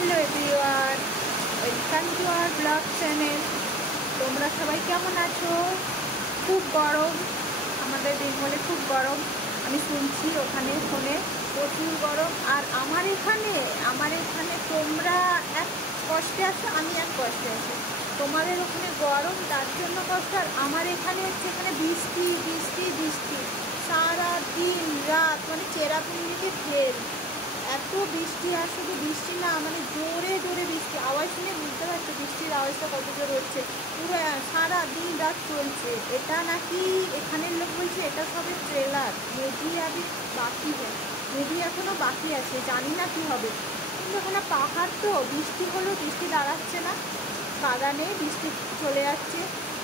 Hello everyone, welcome to our blog channel. তোমরা সবাই কেমন আছো? খুব গরম, আমাদের বেঙ্গলে খুব গরম। আমি শুনছি ওখানে ফোনে প্রচুর গরম। আর আমার এখানে তোমরা এক কষ্টে আছো, আমি এক কষ্টে আছি। তোমাদের ওখানে গরম, তার জন্য কষ্ট। আর আমার এখানে হচ্ছে এখানে বৃষ্টি বৃষ্টি বৃষ্টি সারা দিন রাত, মানে চেরাপুঞ্জিতে ফেল। এত বৃষ্টি, আর শুধু বৃষ্টি না, মানে জোরে জোরে বৃষ্টি। আওয়াজ শুনে বুঝতে পারছো বৃষ্টির আওয়াজটা কত জোর হচ্ছে। পুরো সারা দিন রাত চলছে। এটা নাকি এখানের লোক বলছে এটা সবে ট্রেলার, মেবি আগে বাকি হয়, মেবি এখনও বাকি আছে, জানি না কি হবে। কিন্তু এখানে পাহাড় তো, বৃষ্টি হলেও বৃষ্টি দাঁড়াচ্ছে না, বাগানে বৃষ্টি চলে যাচ্ছে।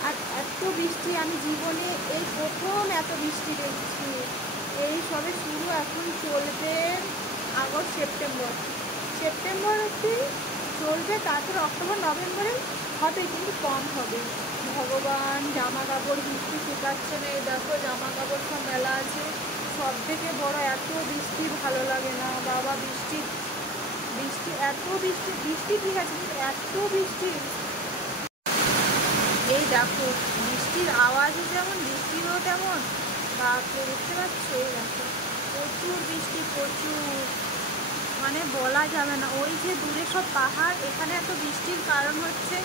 আর এত বৃষ্টি আমি জীবনে এই প্রথম এত বৃষ্টি দেখছি। এই সবে শুরু, এখন চলবে আগস্ট সেপ্টেম্বর অবধি চলবে, তারপর অক্টোবর নভেম্বরে হবে, কিন্তু কম হবে। ভগবান, জামা কাপড় বৃষ্টি শুকাচ্ছে না। এই দেখো জামা কাপড় সব মেলা আছে। সব থেকে বড়, এত বৃষ্টি ভালো লাগে না বাবা। বৃষ্টি বৃষ্টি এত বৃষ্টি বৃষ্টি ঠিক আছে, কিন্তু এত বৃষ্টি। এই দেখো বৃষ্টির আওয়াজও যেমন, বৃষ্টিও তেমন। বাপরে, দেখতে পাচ্ছ? এই দেখো প্রচুর বৃষ্টি, প্রচুর, মানে বলা যাবে না। ওই যে দূরে সব পাহাড়, এখানে এত বৃষ্টির কারণ হচ্ছে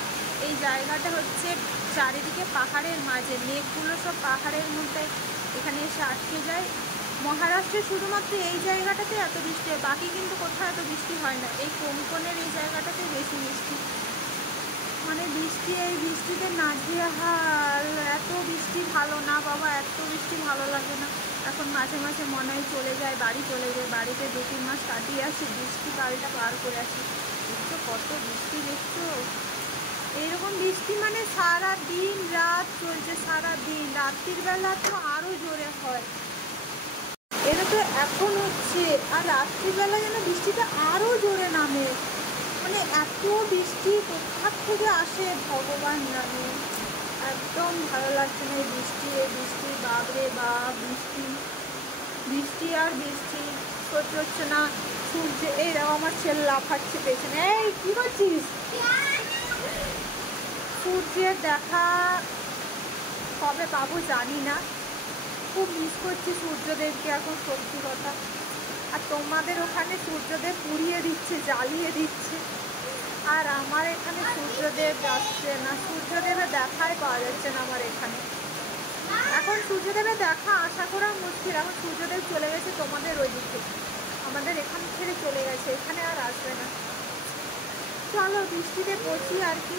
এই জায়গাটা হচ্ছে চারিদিকে পাহাড়ের মাঝে, মেঘগুলো সব পাহাড়ের মধ্যে এখানে এসে আটকে যায়। মহারাষ্ট্রে শুধুমাত্র এই জায়গাটাতে এত বৃষ্টি হয়, বাকি কিন্তু কোথাও এত বৃষ্টি হয় না। এই কোঙ্কনের এই জায়গাটাতে বেশি বৃষ্টি, মানে বৃষ্টি, এই বৃষ্টিতে নাজেহাল। এত বৃষ্টি ভালো না বাবা, এত বৃষ্টি ভালো লাগে না। এখন মাঝে মাঝে মনে হয় চলে যায়, বাড়ি চলে যায়, বাড়িতে 2-3 মাস কাটিয়ে আসি, বৃষ্টি কালটা পার করে আসি। দেখছো কত বৃষ্টি, দেখছো? এইরকম বৃষ্টি মানে সারা দিন রাত চলছে, সারা দিন। রাত্রির বেলা তো আরও জোরে হয়, এটা তো এখন হচ্ছে। আর রাত্রিবেলা যেন বৃষ্টিটা আরও জোরে নামে, মানে এত বৃষ্টি কোথার থেকে আসে ভগবান জানে। একদম ভালো লাগছে না এই বৃষ্টি, এই বৃষ্টি, বাপরে বাপ, বৃষ্টি বৃষ্টি আর বৃষ্টি, সহ্য হচ্ছে না। সূর্য, এই দেখো আমার ছেলে লাফাচ্ছে পেছনে। এই কি করছিস? সূর্যের দেখা কবে পাবো জানি না, খুব মিস করছি সূর্যদেবকে এখন, সত্যি কথা। আর তোমাদের ওখানে সূর্যদেব পুড়িয়ে দিচ্ছে, জ্বালিয়ে দিচ্ছে, আর আমার এখানে সূর্যদেব যাচ্ছে না, সূর্যদেবের দেখাই পাওয়া যাচ্ছে না আমার এখানে। এখন সূর্যদেবের দেখা আশা করা মুশকিল। এখন সূর্যদেব চলে গেছে তোমাদের ওই দিকে, আমাদের এখান ছেড়ে চলে গেছে, এখানে আর আসবে না। চলো বৃষ্টিতে পড়ছি আর কি।